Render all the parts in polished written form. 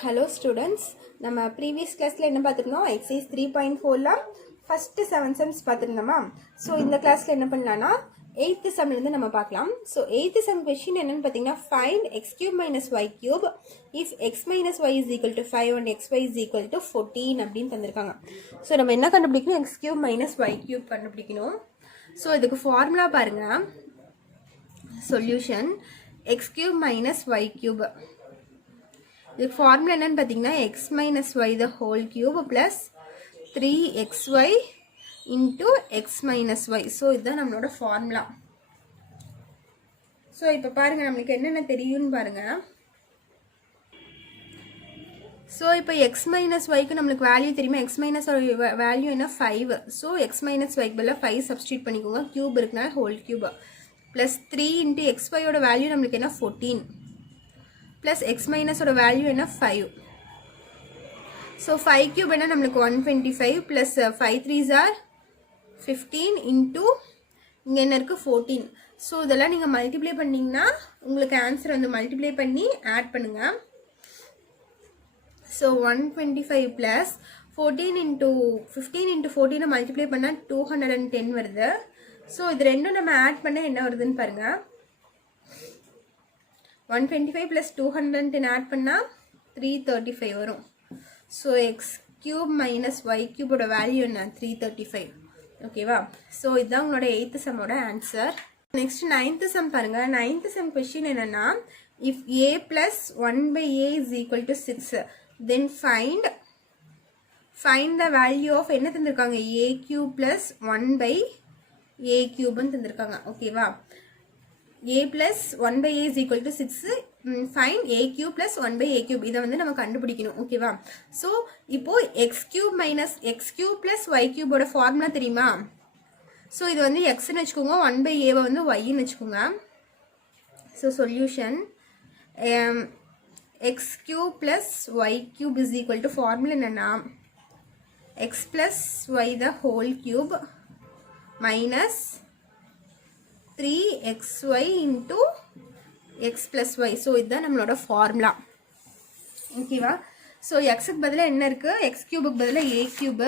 Hello students, நம்ம previous classல என்ன பார்த்திருந்தோம் exercise 3.4ல first 7 sums பார்த்திருந்தோமா. so இந்த classல என்ன பண்ணலாம்னா 8th sum இருந்து நம்ம பார்க்கலாம். so 8th sum question என்னன்னு பார்த்தீங்கன்னா find x cube minus y cube if x minus y is equal to 5 and xy is equal to 14 அப்படின்னு தந்திருக்காங்க. so நம்ம என்ன கண்டுபிடிக்கணும், x cube minus y cube கண்டுபிடிக்கணும். so இதுக்கு ஃபார்முலா பாருங்க, solution x cube minus y cube. The formula என்னன்னு பார்த்தீங்கன்னா x minus y the whole cube plus 3xy into x minus y. so இதுதான் நம்மளோட formula. so இப்போ பாருங்க நமக்கு என்னென்ன தெரியும்னு பாருங்க. so இப்போ x minus y க்கு நமக்கு வேல்யூ தெரியுமா, x minus y வேல்யூ என்ன 5. so x minus y க்கு பதிலா 5 சப்ஸ்டிட்யூட் பண்ணிக்கோங்க, கியூப் இருக்குனா whole cube plus 3 into xy ஓட வேல்யூ நமக்கு என்ன 14 plus x minus ஓட வேல்யூ என்ன 5. so 5 cube என்ன நமக்கு 125 plus 5 3s are 15 into இங்க என்ன இருக்கு 14. so இதெல்லாம் நீங்க மல்டிப்ளை பண்ணீங்கன்னா உங்களுக்கு ஆன்சர் வந்து மல்டிப்ளை பண்ணி ஆட் பண்ணுங்க. so 125 plus 14 into 15 into 14 multiply பண்ணா 210 வருது. so இது ரெண்டும் நம்ம ஆட் பண்ணா என்ன வருதுன்னு பாருங்க. 125 plus 210 ஆட் பண்ணா 335 வரும். so x cube minus y cube ஓட வேல்யூ என்ன 335. ஓகேவா. so இதுதான் உங்களோட 8th sum ஓட ஆன்சர். நெக்ஸ்ட் 9th sum பாருங்க. 9th sum கொஸ்டின் என்னன்னா if a plus 1 by a is equal to 6 then find the value of என்ன தந்திருக்காங்க a cube plus 1 by a cube ன்னு தந்திருக்காங்க. ஓகேவா. a plus 1 by a is equal to 6. find a cube plus 1 by a cube. இதை வந்து நம்ம கண்டுபிடிக்கணும். ஓகேவா. so இப்போ x cube minus x cube plus y cube ஓட ஃபார்முலா தெரியுமா. so இது வந்து x ன்னு வச்சுக்கோங்க, 1 by a வந்து y ன்னு வச்சுக்கோங்க. so solution x cube plus y cube is equal to formula என்னன்னா x plus y the whole cube minus 3xy into x plus y. so இதுதான் நம்மளோட ஃபார்முலா. ஓகேவா. so x க்கு பதிலா என்ன இருக்கு, x cube க்கு பதிலா a cube,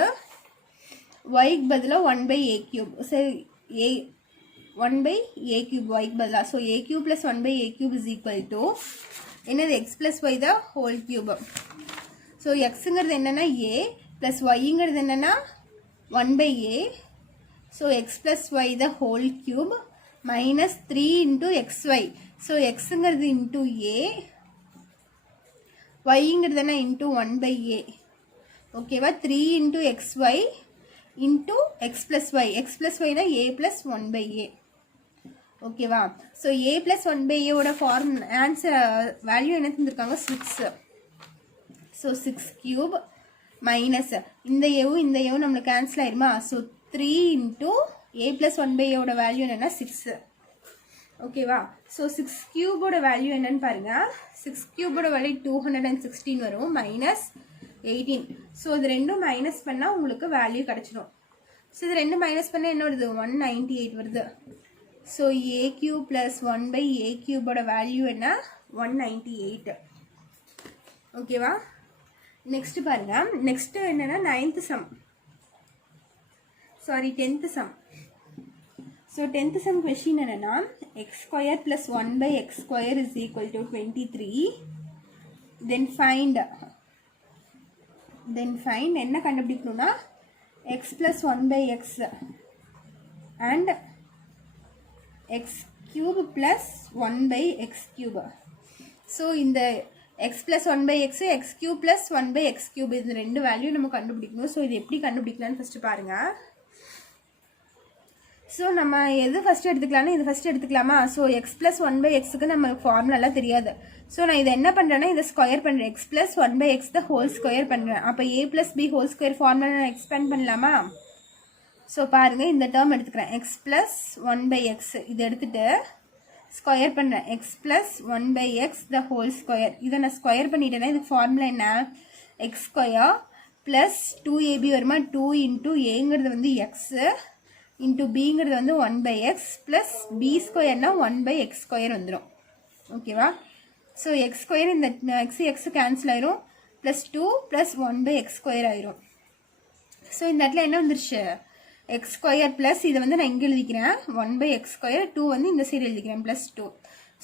y க்கு பதிலா 1 by a cube. so a 1 by a cube y க்கு பதிலா. so a cube plus 1 by a cube is equal to என்னது x plus y the whole cube. so x ங்கிறது என்னன்னா a plus y ங்கிறது என்னன்னா 1 by a. so x plus y the whole cube minus 3 into xy. so x ங்கிறது into a, y ங்கிறது என்ன into 1 by a. ஓகேவா. 3 into xy into x plus y. x plus y னா a plus 1 by a. ஓகேவா. so a plus 1 by a ஓட form answer value என்ன தந்திருக்காங்க 6. so 6 cube minus இந்த ஏவும் இந்த ஏவும் நம்மளுக்கு கேன்சல் ஆயிருமா. so 3 into a plus 1 by a ஓட வேல்யூ என்னன்னா 6. ஓகேவா. so 6 cube ஓட வேல்யூ என்னன்னு பாருங்க. 6 cube ஓட வேல்யூ 216 வரும் minus 18. so இது ரெண்டும் மைனஸ் பண்ணா உங்களுக்கு வேல்யூ கிடைச்சிடும். so இது ரெண்டும் மைனஸ் பண்ணா என்ன வருது 198 வருது. so a cube plus 1 by a cube ஓட வேல்யூ என்ன 198. ஓகேவா. நெக்ஸ்ட் பாருங்க. நெக்ஸ்ட் என்னன்னா 9th sum, sorry 10th sum. so 10th sum question என்னன்னா x square plus 1 by x square is equal to 23. then find என்ன கண்டுபிடிக்கணும்னா x plus 1 by x and x cube plus 1 by x cube. so இந்த x plus 1 by x, x cube plus 1 by x cube இது ரெண்டு value நம்ம கண்டுபிடிக்கணும். so இது எப்படி கண்டுபிடிக்கலாம்னு first பாருங்க. ஸோ நம்ம எது ஃபஸ்ட் எடுத்துக்கலாம்னா இது ஃபஸ்ட் எடுத்துக்கலாமா. ஸோ எக்ஸ் ப்ளஸ் 1 பை எக்ஸுக்கு நம்ம ஃபார்முலாலாம் தெரியாது. ஸோ நான் இதை என்ன பண்ணுறேன்னா இதை ஸ்கொயர் பண்ணுறேன், x plus 1 by x the whole square பண்ணுறேன். அப்போ a plus b whole square formula நான் எக்ஸ்பேண்ட் பண்ணலாமா. ஸோ பாருங்கள் இந்த டேர்ம் எடுத்துக்கிறேன், எக்ஸ் ப்ளஸ் 1 பை எக்ஸ் இது எடுத்துகிட்டு ஸ்கொயர் பண்ணுறேன், x plus 1 by x the whole square. இதை நான் ஸ்கொயர் பண்ணிட்டேன்னா இதுக்கு ஃபார்முலா என்ன எக்ஸ் ஸ்கொயர் ப்ளஸ் 2ab வருமா, 2 இன்ட்டு ஏங்கிறது வந்து எக்ஸு into bங்கிறது வந்து 1 by x plus b ஸ்கொயர்னா 1 by x square வந்துடும். ஓகேவா. ஸோ எக்ஸ் ஸ்கொயர் இந்த x கேன்சல் ஆயிரும், ப்ளஸ் 2 ப்ளஸ் 1/x² ஆயிரும். ஸோ இந்த இடத்துல என்ன வந்துருச்சு, x² ப்ளஸ் இதை வந்து நான் இங்கே எழுதிக்கிறேன் 1/x², 2 வந்து இந்த சைடு எழுதிக்கிறேன் ப்ளஸ் 2.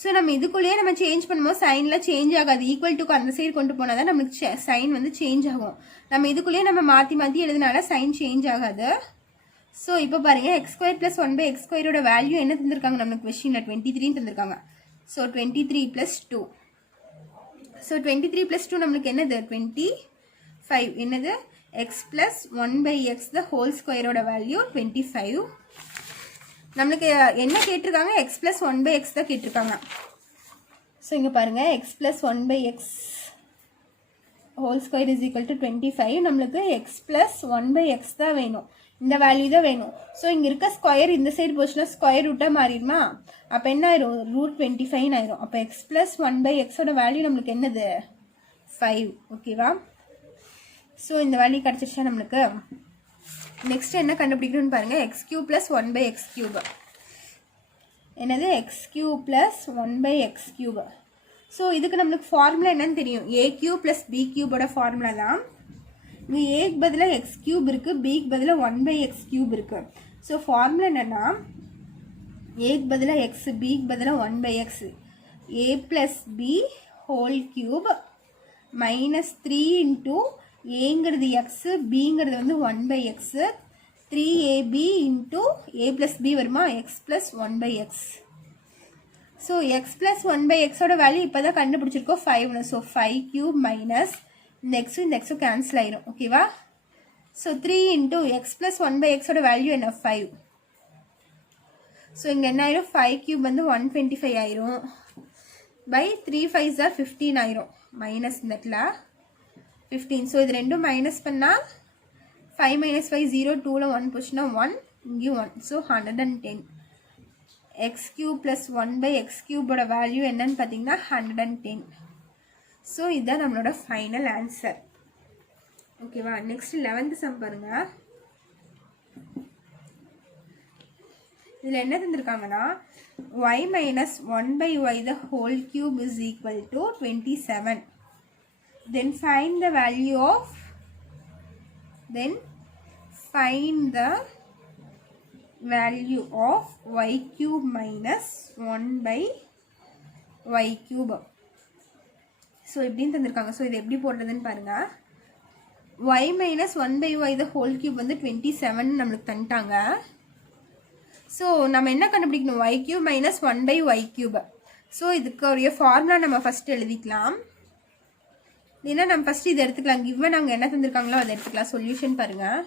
ஸோ நம்ம இதுக்குள்ளேயே நம்ம சேஞ்ச் பண்ணும்போது சைனில் சேஞ்ச் ஆகாது. ஈக்குவல் டுக்கு அந்த சைடு கொண்டு போனால் தான் நம்மளுக்கு சைன் வந்து சேஞ்ச் ஆகும். நம்ம இதுக்குள்ளேயே நம்ம மாற்றி மாற்றி எழுதினால சைன் சேஞ்ச் ஆகாது. ஸோ இப்போ பாருங்கள் x² ப்ளஸ் 1/x² வேல்யூ என்ன தந்திருக்காங்க நம்மளுக்கு கொஸ்டினில் 23 தந்திருக்காங்க. So 23 plus 2. ஸோ 23 ப்ளஸ் 2 நம்மளுக்கு என்னது 25. என்னது x plus 1/x the whole ஸ்கொயரோட வேல்யூ 25. நம்மளுக்கு என்ன கேட்டிருக்காங்க, x ப்ளஸ் 1/x தான் கேட்டிருக்காங்க. ஸோ இங்கே பாருங்கள் x plus 1/x whole square is equal to 25. நம்மளுக்கு x ப்ளஸ் 1/x தான் வேணும், இந்த வேல்யூ தான் வேணும். ஸோ இங்கே இருக்க ஸ்கொயர் இந்த சைடு போச்சுன்னா ஸ்கொயர் ரூட்டாக மாறிடுமா, அப்போ என்ன ஆயிரும் √25 ஆயிரும். அப்போ x ப்ளஸ் 1/xோட வேல்யூ நம்மளுக்கு என்னது 5. ஓகேவா, ஸோ இந்த வேல்யூ கிடச்சிருச்சா நம்மளுக்கு. நெக்ஸ்ட் என்ன கண்டுபிடிக்கணும்னு பாருங்கள், x³ ப்ளஸ் 1/x³. என்னது x³ ப்ளஸ் 1/x³. ஸோ இதுக்கு நம்மளுக்கு ஃபார்முலா என்னன்னு தெரியும், a³ ப்ளஸ் b³ ஃபார்முலா தான். இங்கே ஏக்கு பதிலாக x³ இருக்குது, பிக்கு பதிலாக 1/x³ இருக்குது. ஸோ ஃபார்முலா என்னென்னா ஏக்கு பதிலாக x, பிக்கு பதிலாக 1/x, a plus b whole cube minus 3 into ஏங்கிறது x, பிங்கிறது வந்து 1/x, 3ab into a plus b வருமா x plus 1/x. So x plus 1/xோட வேல்யூ இப்போ தான் கண்டுபிடிச்சிருக்கோம் 5. ஸோ 5³ மைனஸ் இந்த எக்ஸும் இந்த எக்ஸும் கேன்சல் ஆயிரும். ஓகேவா, ஸோ 3 இன்ட்டு x ப்ளஸ் 1/xோட வேல்யூ என்ன 5. ஸோ இங்கே என்ன ஆயிரும் 5³ வந்து 125 ஆயிரும் பை 3 5s are 15 ஆயிரும் மைனஸ் இந்த இடத்துல 15. ஸோ இது ரெண்டும் மைனஸ் பண்ணால் 5 மைனஸ் 5 0, 2ல் 1 போச்சுன்னா 1, இங்கேயும் 1. So 110. x³ plus 1/x³ value என்னன்னு பார்த்தீங்கன்னா 110. ஸோ இதுதான் நம்மளோட ஃபைனல் ஆன்சர். ஓகேவா, நெக்ஸ்ட் 11th சம் பாருங்க. இதில் என்ன தந்திருக்காங்கன்னா y minus 1/y the whole cube is equal to 27. Then find the value of y cube minus 1/y cube. So எப்படின்னு தந்திருக்காங்க. ஸோ இது எப்படி போடுறதுன்னு பாருங்க. y minus 1/y the whole cube வந்து 27 நம்மளுக்கு தந்துட்டாங்க. ஸோ நம்ம என்ன கண்டுபிடிக்கணும், y cube minus 1/y cube. So இதுக்கு ஒரு ஃபார்முலா நம்ம ஃபஸ்ட் எழுதிக்கலாம். இல்லைன்னா நம்ம ஃபஸ்ட்டு இதை எடுத்துக்கலாம், கிவன் அவங்க என்ன தந்திருக்காங்களோ அதை எடுத்துக்கலாம். சொல்யூஷன் பாருங்கள்,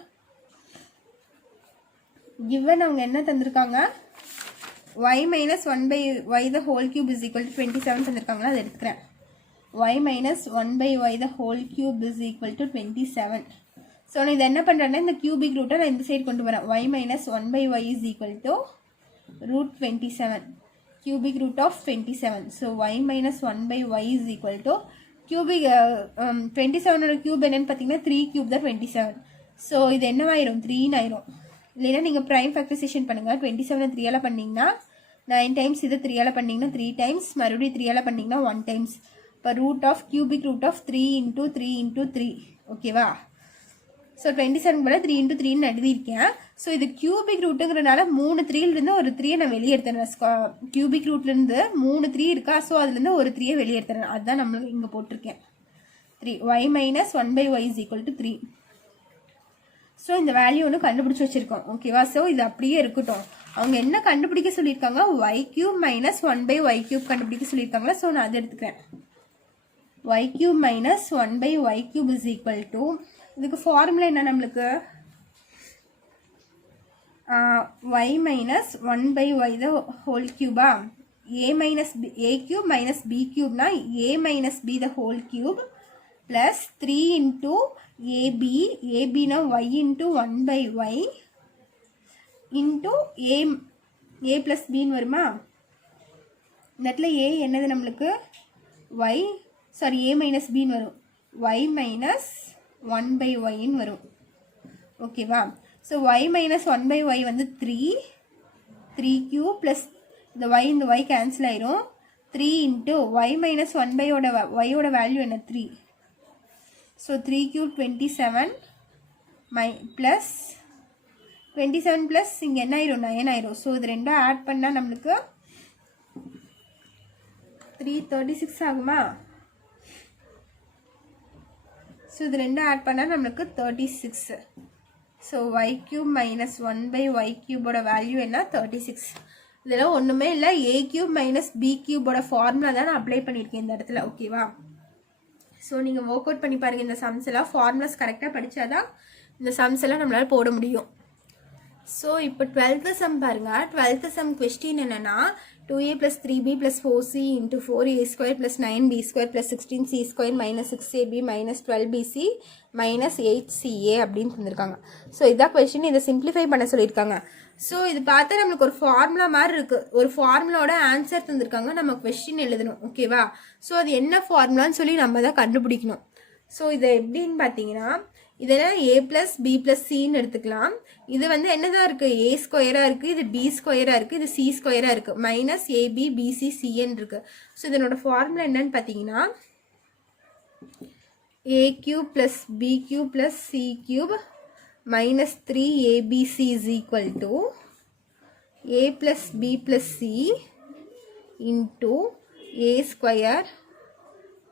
கிவன் அவங்க என்ன தந்திருக்காங்க, y minus 1/y the whole cube is equal to 27 தந்திருக்காங்களோ அதை எடுத்துக்கிறேன். y minus 1/y the whole cube is equal to 27. So நான் இதை என்ன பண்ணுறேன்னா இந்த கியூபிக் ரூட்டை நான் இந்த சைடு கொண்டு வரேன். y minus 1/y is equal to √27, cubic root of 27. So y minus 1/y is equal to cubic 27ஓட கியூப் என்னன்னு பார்த்தீங்கன்னா 3³ தான் 27. ஸோ இது என்னவாயிரும் 3 ஆயிரும். இல்லைன்னா நீங்கள் ப்ரைம் ஃபேக்டரைசேஷன் பண்ணுங்கள். 27 3ஆல் பண்ணிங்கன்னா 9 டைம்ஸ், இது 3ஆல் பண்ணிங்கன்னா 3 டைம்ஸ், மறுபடியும் 3ஆல் பண்ணிங்கன்னா 1 டைம்ஸ். இப்போ root of cubic root of 3 into 3 into 3. ஓகேவா, ஸோ 27 போல 3 இன்ட்டு 3ன்னு எழுதியிருக்கேன். ஸோ இது கியூபிக் ரூட்டுங்கிறனால 3 3லேருந்து ஒரு 3 நான் வெளியே எடுத்துறேன். கியூபிக் ரூட்லேருந்து 3 3 இருக்கா, ஸோ அதுலேருந்து ஒரு 3 வெளியே எடுத்துறேன். அதுதான் நம்மளுக்கு இங்கே போட்டிருக்கேன் 3. y minus 1/y is equal to 3. So இந்த வேல்யூ ஒன்று கண்டுபிடிச்சி வச்சுருக்கோம். ஓகேவா, ஸோ இது அப்படியே இருக்கட்டும். அவங்க என்ன கண்டுபிடிக்க சொல்லியிருக்காங்க, y³ மைனஸ் 1/y³ கண்டுபிடிக்க சொல்லியிருக்காங்களா. ஸோ நான் அதை எடுத்துக்கிறேன். y³ minus 1/y³ is equal to, இதுக்கு ஃபார்முலா என்ன நம்மளுக்கு, y minus 1/y the whole cube-ஆ, a cube minus b cube-னா a minus b the whole cube plus 3 into ab-னா y into 1/y into a plus bன்னு வருமா. இந்த இடத்துல a என்னது நம்மளுக்கு y, sorry a minus bன்னு வரும், y minus 1/yன்னு வரும். ஓகேவா, ஸோ y மைனஸ் 1/y வந்து 3³ plus இந்த y கேன்சல் ஆயிரும். 3 இன்ட்டு y மைனஸ் 1/y யோட வேல்யூ என்ன 3. ஸோ 3 cube 27 ப்ளஸ் 27 ப்ளஸ் இங்கே என்ன ஆயிரும் 9 ஆயிரும். ஸோ இது ரெண்டும் ஆட் பண்ணால் நம்மளுக்கு 336 ஆகுமா? ஸோ இது ரெண்டும் ஆட் பண்ணால் நம்மளுக்கு 36. So y cube minus 1 by y cubeோட வேல்யூ என்ன? 36. இதெல்லாம் ஒன்றுமே இல்லை, a cube minus b cubeோட ஃபார்முலா தான் நான் அப்ளை பண்ணியிருக்கேன் இந்த இடத்துல. ஓகேவா? ஸோ நீங்கள் ஒர்க் அவுட் பண்ணி பாருங்கள். இந்த சம்ஸ் எல்லாம் ஃபார்முலாஸ் கரெக்டாக படித்தாதான் இந்த சம்ஸ் எல்லாம் நம்மளால் போட முடியும். ஸோ இப்போ 12th சம் பாருங்கள். 12th சம் கொஸ்டின் என்னென்னா 2a plus 3b plus 4c into 4a square plus 9b square plus 16c square minus 6ab minus 12bc minus 8ca அப்படின்னு தந்திருக்காங்க. ஸோ இதான் கொஸ்டின். இதை சிம்பிளிஃபை பண்ண சொல்லியிருக்காங்க. ஸோ இது பார்த்தா நம்மளுக்கு ஒரு ஃபார்முலா மாதிரி இருக்குது. ஒரு ஃபார்முலாவோட ஆன்சர் தந்திருக்காங்க, நம்ம கொஸ்டின் எழுதணும். ஓகேவா? ஸோ அது என்ன ஃபார்முலான்னு சொல்லி நம்ம தான் கண்டுபிடிக்கணும். ஸோ இதை எப்படின்னு பார்த்தீங்கன்னா இதெல்லாம் a plus b plus cன்னு எடுத்துக்கலாம். இது வந்து என்னதான் இருக்குது? a ஸ்கொயராக இருக்குது, இது b ஸ்கொயராக இருக்குது, இது c ஸ்கொயராக இருக்குது, மைனஸ் ab bc cn இருக்குது. ஸோ இதனோட ஃபார்முலா என்னன்னு பார்த்தீங்கன்னா a cube plus b cube plus c cube minus 3abc is equal to a plus b plus c into a square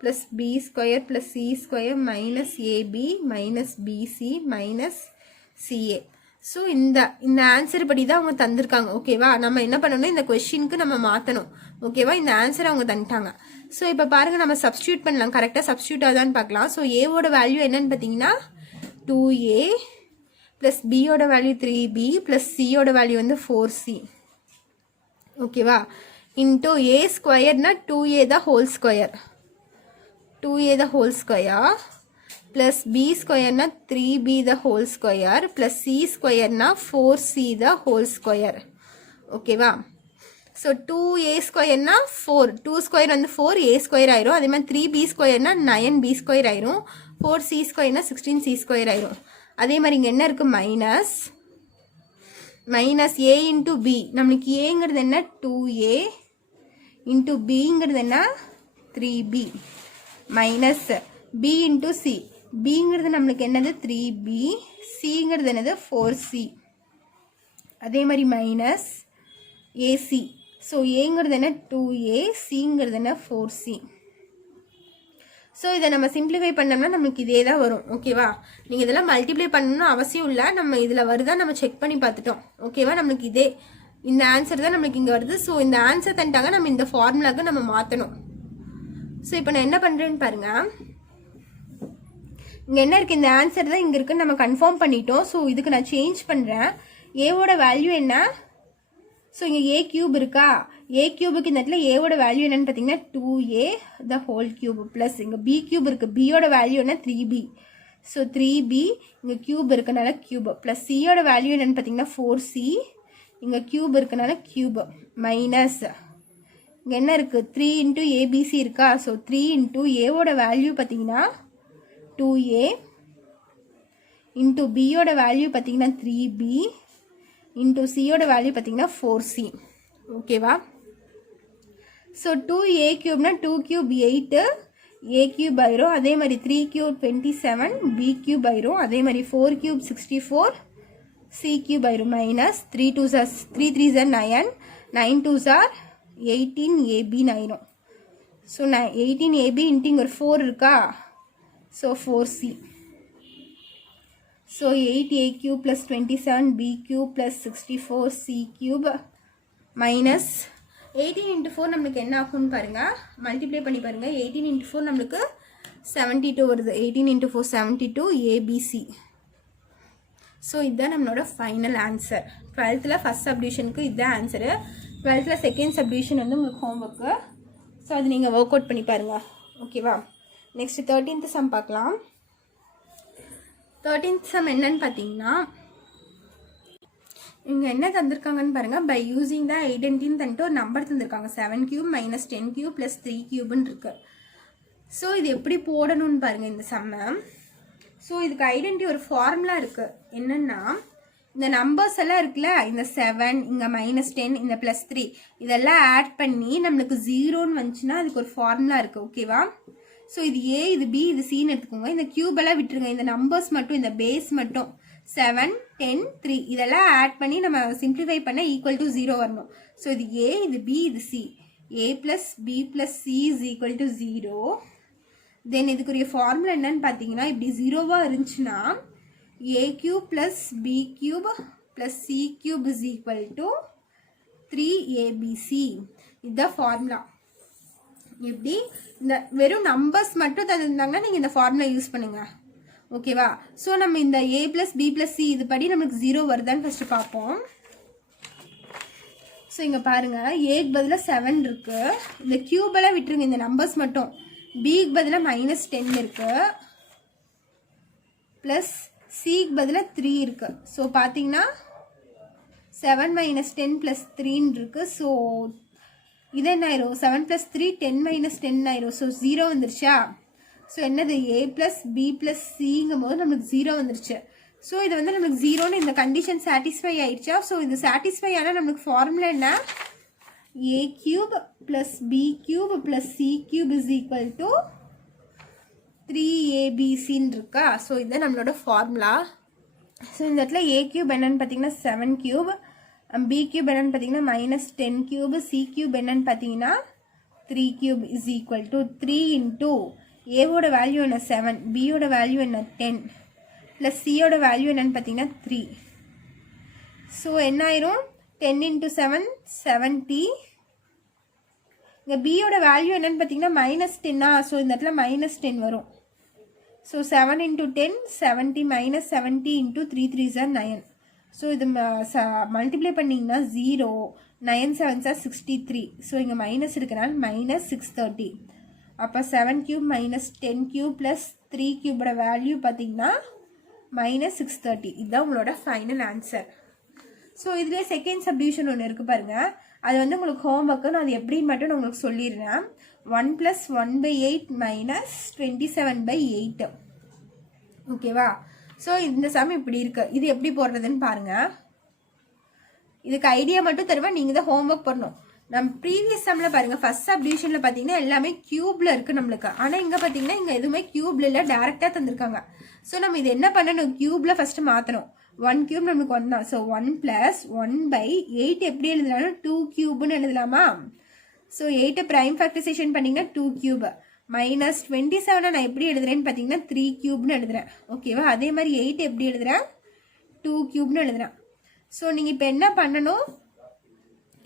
plus b square plus c square minus ab minus bc minus ca. So இந்த answer படி தான் அவங்க தந்திருக்காங்க. ஓகேவா? நம்ம என்ன பண்ணணும், இந்த கொஸ்டினுக்கு நம்ம மாற்றணும். ஓகேவா? இந்த ஆன்சர் அவங்க தந்துட்டாங்க. ஸோ இப்போ பாருங்கள், நம்ம சப்ஸ்டியூட் பண்ணலாம். கரெக்டாக சப்ஸ்டியூட் ஆகுதான்னு பார்க்கலாம். ஸோ ஏவோட வேல்யூ என்னன்னு பார்த்தீங்கன்னா 2a ப்ளஸ் பியோட வேல்யூ 3b ப்ளஸ் சியோட வேல்யூ வந்து 4c. ஓகேவா? இன்டூ ஏ ஸ்கொயர்னா 2a the whole square, 2a the whole square plus b square na 3b the whole square plus c square na 4c the whole square. Okay va? So 2a square na 4, 2 square and 4 a square ஆயிரும். அதே மாதிரி 3b square na 9b square ஆயிரும். 4c square na 16c square ஆயிரும். அதே மாதிரி இங்க என்ன இருக்கு? Minus a into b. நம்மளுக்கு aங்கிறது என்ன? 2a into bங்கிறது என்ன? 3b minus b into c. bங்கிறது நம்மளுக்கு என்னது? 3b. cங்கிறது என்னது? 4c. அதே மாதிரி மைனஸ் ac. ஸோ ஏங்கிறது என்ன? 2a. cங்கிறது என்ன? 4c. ஸோ இதை நம்ம சிம்பிளிஃபை பண்ணோம்னா நம்மளுக்கு இதே தான் வரும். ஓகேவா? நீங்கள் இதெல்லாம் மல்டிப்ளை பண்ணணும்னு அவசியம் இல்லை. நம்ம இதில் வருதா நம்ம செக் பண்ணி பார்த்துட்டோம். ஓகேவா? நம்மளுக்கு இதே இந்த ஆன்சர் தான் நம்மளுக்கு இங்கே வருது. ஸோ இந்த ஆன்சர் தந்துட்டாங்க, நம்ம இந்த ஃபார்முலாவுக்கு நம்ம மாற்றணும். ஸோ இப்போ நான் என்ன பண்ணுறேன்னு பாருங்கள். இங்கே என்ன இருக்குது? இந்த ஆன்சர் தான் இங்கே இருக்குன்னு நம்ம கன்ஃபார்ம் பண்ணிட்டோம். ஸோ இதுக்கு நான் சேஞ்ச் பண்ணுறேன். ஏவோட வேல்யூ என்ன? ஸோ இங்கே ஏ கியூப் இருக்கா? ஏ கியூபுக்கு இந்த இடத்துல ஏவோட வேல்யூ என்னன்னு பார்த்தீங்கன்னா 2a the whole cube plus இங்கே பி கியூப் இருக்குது. பியோட வேல்யூ என்ன? 3b. ஸோ 3b இங்கே கியூப் இருக்கனால கியூப் ப்ளஸ் சியோட வேல்யூ என்னன்னு பார்த்தீங்கன்னா 4c. இங்கே கியூப் இருக்கனால கியூப் மைனஸ் இங்கே என்ன இருக்குது? 3 இன்ட்டு ஏபிசி இருக்கா? ஸோ 3 இன்ட்டு ஏவோட வேல்யூ பார்த்தீங்கன்னா 2a இன்ட்டு பியோட வேல்யூ பார்த்தீங்கன்னா 3b இன்ட்டு சியோட வேல்யூ பார்த்தீங்கன்னா 4c. ஓகேவா? So 2a கியூப்னா 2 cube 8 a cube ஆயிரும். அதே மாதிரி 3 கியூப் 27 b கியூப் ஆயிரும். அதே மாதிரி 4 கியூப் 64 c கியூப் ஆயிரும். Minus 3 3s are 9, 9 2s are 18ab ஆயிரும். ஸோ 18ab இன்ட்டு இங்கே ஒரு 4 இருக்கா? So 4c. So 8a cube plus 27b cube plus 64c cube minus 18 into 4 நம்மளுக்கு என்ன ஆகும்னு பாருங்கள். மல்டிப்ளை பண்ணி பாருங்கள். 18 இன்ட்டு 4 நம்மளுக்கு 72 வருது. 18 இன்ட்டு 4 72 abc. ஸோ இதுதான் நம்மளோட ஃபைனல் ஆன்சர். 12th ஃபஸ்ட் சப்டிவிஷனுக்கு இதுதான் ஆன்சரு. 12th செகண்ட் சப்டிவிஷன் வந்து உங்களுக்கு ஹோம்ஒர்க்கு. ஸோ அது நீங்கள் ஒர்க் அவுட் பண்ணி பாருங்கள். ஓகேவா? நெக்ஸ்ட் 13th சம் பார்க்கலாம். 13th சம் என்னன்னு பார்த்தீங்கன்னா இங்கே என்ன தந்திருக்காங்கன்னு பாருங்கள். பை யூஸிங் த ஐடென்டின்னு தந்துட்டு ஒரு நம்பர் தந்திருக்காங்க. 7 கியூப் மைனஸ் 10 கியூப் ப்ளஸ் 3 கியூப்னு இருக்கு. ஸோ இது எப்படி போடணும்னு பாருங்கள் இந்த சம்மை. ஸோ இதுக்கு ஐடென்டி ஒரு ஃபார்முலா இருக்குது. என்னென்னா இந்த நம்பர்ஸ் எல்லாம் இருக்குல்ல, இந்த 7 இங்கே -10 இந்த +3 இதெல்லாம் ஆட் பண்ணி நம்மளுக்கு 0ன்னு வந்துச்சுன்னா அதுக்கு ஒரு ஃபார்முலா இருக்குது. ஓகேவா? ஸோ இது ஏ, இது பி, இது சின்னு எடுத்துக்கோங்க. இந்த கியூபெல்லாம் விட்டுருங்க. இந்த நம்பர்ஸ் மட்டும், இந்த பேஸ் மட்டும் 7, 10, 3 இதெல்லாம் ஆட் பண்ணி நம்ம சிம்பிளிஃபை பண்ண ஈக்குவல் டு 0 வரணும். ஸோ இது ஏ, இது பி, இது C. A plus B plus C is equal to 0. Then இதுக்குரிய ஃபார்முலா என்னன்னு பார்த்தீங்கன்னா, இப்படி 0வாக இருந்துச்சுன்னா A cube plus B cube plus C cube is equal to 3abc. இதுதான் ஃபார்முலா. எப்படி இந்த வெறும் நம்பர்ஸ் மட்டும் தந்துருந்தாங்கன்னா நீங்கள் இந்த ஃபார்முலா யூஸ் பண்ணுங்க. ஓகேவா? ஸோ நம்ம இந்த ஏ ப்ளஸ் பி ப்ளஸ் சி இது படி நமக்கு 0 வருதான்னு ஃபஸ்ட்டு பார்ப்போம். ஸோ இங்கே பாருங்கள், ஏக்கு பதிலாக 7 இருக்குது. இந்த கியூபெல்லாம் விட்டுருங்க, இந்த நம்பர்ஸ் மட்டும். பிக்கு பதிலாக -10 இருக்குது, ப்ளஸ் சிக்கு பதிலாக 3 இருக்குது. ஸோ பார்த்தீங்கன்னா 7 - 10 + 3 இருக்குது. ஸோ இது என்ன ஆயிரும்? 7 + 3 10 - 10 ஆயிரும். ஸோ 0 வந்துருச்சா? ஸோ என்னது? ஏ ப்ளஸ் பி ப்ளஸ் சிங்கும் போது நம்மளுக்கு 0 வந்துருச்சு. ஸோ இது வந்து நம்மளுக்கு 0ன்னு இந்த கண்டிஷன் சாட்டிஸ்ஃபை ஆயிடுச்சா? ஸோ இது சாட்டிஸ்ஃபை ஆனால் நம்மளுக்கு ஃபார்முலா என்ன? A cube plus B cube plus C cube is equal to 3abcன்னு இருக்கா? ஸோ இதுதான் நம்மளோட ஃபார்முலா. ஸோ இந்த இடத்துல ஏ கியூப் என்னன்னு பார்த்தீங்கன்னா 7 கியூப், பி கியூப் என்னன்னு பார்த்தீங்கன்னா -10 கியூப், சி கியூப் என்னன்னு பார்த்தீங்கன்னா 3 cube is equal to 3 into ஏவோட வேல்யூ என்ன 7, பியோட வேல்யூ என்ன 10, ப்ளஸ் சியோட வேல்யூ என்னன்னு பார்த்தீங்கன்னா 3. ஸோ என்ன ஆயிரும்? 10 × 7 70. இங்கே பியோட வேல்யூ என்னன்னு பார்த்தீங்கன்னா -10. ஸோ இந்த இடத்துல -10 வரும். So 7 × 10 70 -70 × 3 3s are 9. ஸோ இது மல்டிப்ளை பண்ணிங்கன்னா 0, 9 7s are 63. ஸோ இங்கே மைனஸ் இருக்கிறனால -630. அப்போ 7 கியூப் -10 கியூப் ப்ளஸ் 3 கியூபோட வேல்யூ பார்த்தீங்கன்னா -630. இதுதான் உங்களோட ஃபைனல் ஆன்சர். ஸோ இதுலேயே செகண்ட் சப்டிவிஷன் ஒன்று இருக்குது பாருங்கள். அது வந்து உங்களுக்கு ஹோம் ஒர்க்கு, நான் அது எப்படின்னு மட்டும் நான் உங்களுக்கு சொல்லிடுறேன். 1 + 1/8 - 27/8. ஓகேவா? ஸோ இந்த சம் இப்படி இருக்குது. இது எப்படி போடுறதுன்னு பாருங்கள். இதுக்கு ஐடியா மட்டும் தருவேன், நீங்கள் தான் ஹோம் ஒர்க் பண்ணணும். நம்ம ப்ரீவியஸ் சம்மில் பாருங்கள், ஃபர்ஸ்ட் சப்டிவிஷனில் பார்த்தீங்கன்னா எல்லாமே க்யூப்பில் இருக்குது நம்மளுக்கு. ஆனால் இங்கே பார்த்தீங்கன்னா இங்கே எதுவுமே க்யூப்பில் இல்லை, டேரெக்டாக தந்திருக்காங்க. ஸோ நம்ம இது என்ன பண்ணணும்? க்யூப்பில் ஃபஸ்ட்டு மாற்றணும். 1 கியூப் நம்மளுக்கு 1 தான். ஸோ 1 + 1/8 எப்படி எழுதலாம்னா 2 கியூப்னு எழுதலாமா? ஸோ 8 ப்ரைம் ஃபேக்டரைசேஷன் பண்ணிங்கன்னா 2 கியூப். -27 நான் எப்படி எழுதுறேன்னு பார்த்தீங்கன்னா 3 கியூப்னு எழுதுறேன். ஓகேவா? அதே மாதிரி 8 எப்படி எழுதுறேன்? 2 கியூப்னு எழுதுறேன். ஸோ நீங்கள் இப்போ என்ன பண்ணணும்?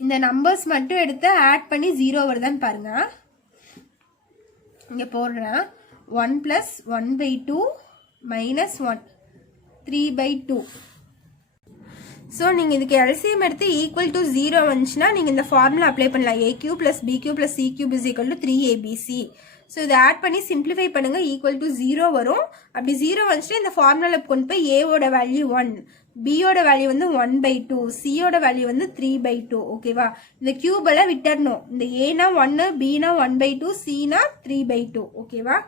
இந்த நம்பர்ஸ் மட்டும் எடுத்து ஆட் பண்ணி 0 வருதான்னு பாருங்க. இங்கே போடுறேன். 1 + 1/2 - 1 3/2. ஸோ நீங்கள் இதுக்கு எல்சிஎம் எடுத்து ஈக்குவல் டு 0 வந்துச்சுன்னா நீங்கள் இந்த ஃபார்முலா அப்ளை பண்ணலாம். A cube plus B cube plus C cube is equal to 3abc. So இதை ஆட் பண்ணி சிம்பிளிஃபை பண்ணுங்கள், ஈக்குவல் டு 0 வரும். அப்படி 0 வந்துச்சுன்னா இந்த ஃபார்முலாவில் கொண்டு போய் ஏவோட வேல்யூ 1, பியோட வேல்யூ வந்து 1/2, சியோட வேல்யூ வந்து 3/2. ஓகேவா? இந்த கியூபெல்லாம் விட்டுடணும். இந்த ஏனா 1, பினா 1/2, சினா 3/2. ஓகேவா?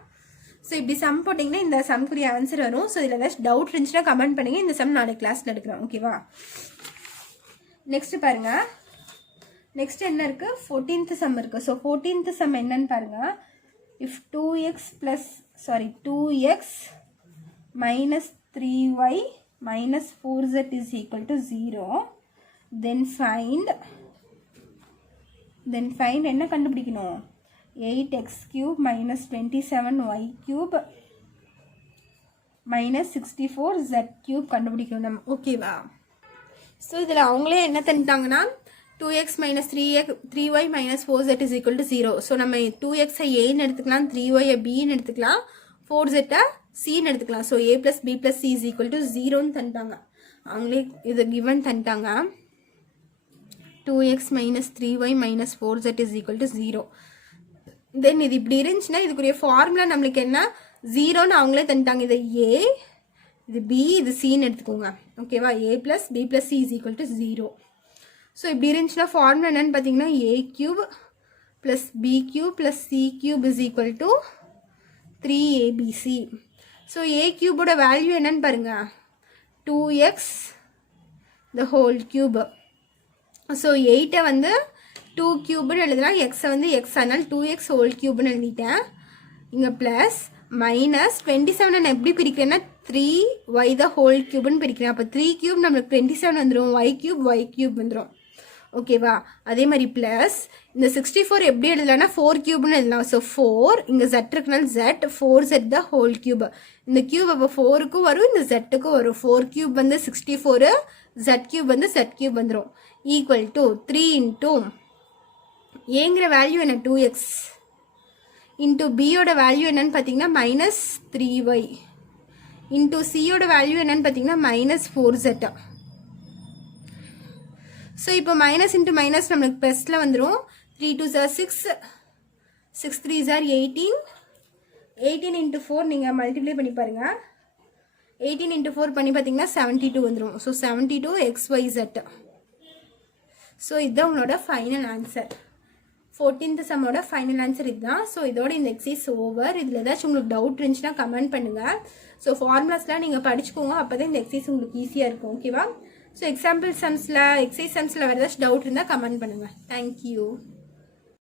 ஸோ இப்படி சம் போட்டிங்கன்னா இந்த சம்க்குரிய ஆன்சர் வரும். ஸோ இதில் ஏதாச்சும் டவுட் இருந்துச்சுன்னா கமெண்ட் பண்ணுங்க. இந்த சம் நாளைக்கு கிளாஸில் எடுக்கிறேன். ஓகேவா? நெக்ஸ்ட் பாருங்க. நெக்ஸ்ட் என்ன இருக்கு? 14th சம் இருக்கு. ஸோ 14th சம் என்னன்னு பாருங்க. If 2x - 3y - 4z is equal to 0, then find என்ன கண்டுபிடிக்கணும்? 8x³ - 27y³ - 64z³ கண்டுபிடிக்கணும் நம்ம. ஓகேவா? ஸோ இதில் அவங்களே என்ன தந்துட்டாங்கன்னா 2x - 3y - 4z is equal to 0. So நம்ம 2x ஏன்னு எடுத்துக்கலாம், 3y பின்னு எடுத்துக்கலாம், 4z சின்னு எடுத்துக்கலாம். So a + b + c is equal to 0ன்னு தந்துட்டாங்க. அவங்களே இது கிவன் தந்துட்டாங்க. 2x - 3y - 4z is equal to 0. Then இது இப்படி இருந்துச்சுன்னா இதுக்குரிய ஃபார்முலா நம்மளுக்கு என்ன? 0ன்னு அவங்களே தந்துட்டாங்க. இது ஏ, இது பி, இது சின்னு எடுத்துக்கோங்க. ஓகேவா? a + b + c is equal to 0. So இப்படி இருந்துச்சுன்னா ஃபார்முலா என்னன்னு பார்த்தீங்கன்னா a³ + b³ + c³ is equal to 3abc. So a³ value என்னன்னு பாருங்க, 2x the whole cube. So 8 வந்து 2 கியூப்னு எழுதலாம், எக்ஸை வந்து எக்ஸ், அதனால் 2x whole cube எழுதிட்டேன். இங்கே ப்ளஸ் மைனஸ் 27 நான் எப்படி பிரிக்கிறேன்னா 3y த ஹோல் கியூப்னு பிரிக்கிறேன். அப்போ 3 கியூப் நம்மளுக்கு 27 வந்துடும், y கியூப் வந்துடும். ஓகேவா? அதே மாதிரி ப்ளஸ் இந்த 64 எப்படி எழுதலாம்னா 4 கியூப்னு எழுதலாம். ஸோ 4 இங்கே z இருக்குனால z 4z the whole cube. இந்த கியூப் அப்போ 4க்கும் வரும், இந்த z-க்கும் வரும். 4 கியூப் வந்து 64, z கியூப் வந்து z கியூப் வந்துடும். ஈக்குவல் டு 3 இன்ட்டு ஏங்கிற வேல்யூ என்ன 2x இன்ட்டு பியோட வேல்யூ என்னன்னு பார்த்தீங்கன்னா -3y இன்ட்டு சியோட வேல்யூ என்னன்னு பார்த்தீங்கன்னா -4z. ஸோ இப்போ மைனஸ் இன்ட்டு மைனஸ் நம்மளுக்கு ப்ளஸில் வந்துடும். 3 2s are 6, 6 3s are 18, 18 into 4 நீங்கள் மல்டிப்ளை பண்ணி பாருங்கள். 18 இன்ட்டு 4 பண்ணி பார்த்தீங்கன்னா 72 வந்துடும். So 72 xyz. ஸோ இதுதான் உங்களோட ஃபைனல் ஆன்சர். 14th சம்மோட ஃபைனல் ஆன்சர் இதுதான். ஸோ இதோட இந்த எக்ஸசைஸ் ஓவர். இதில் ஏதாச்சும் உங்களுக்கு டவுட் இருந்துச்சுன்னா கமெண்ட் பண்ணுங்கள். ஸோ ஃபார்முலாஸ்லாம் நீங்கள் படிச்சுக்கோங்க, அப்போ தான் இந்த எக்ஸசைஸ் உங்களுக்கு ஈஸியாக இருக்கும். ஓகேவா? ஸோ எக்ஸாம்பிள் சம்ஸில் எக்ஸசைஸ் சம்ஸில் வேறு ஏதாச்சும் டவுட் இருந்தால் கமெண்ட் பண்ணுங்கள். தேங்க்யூ.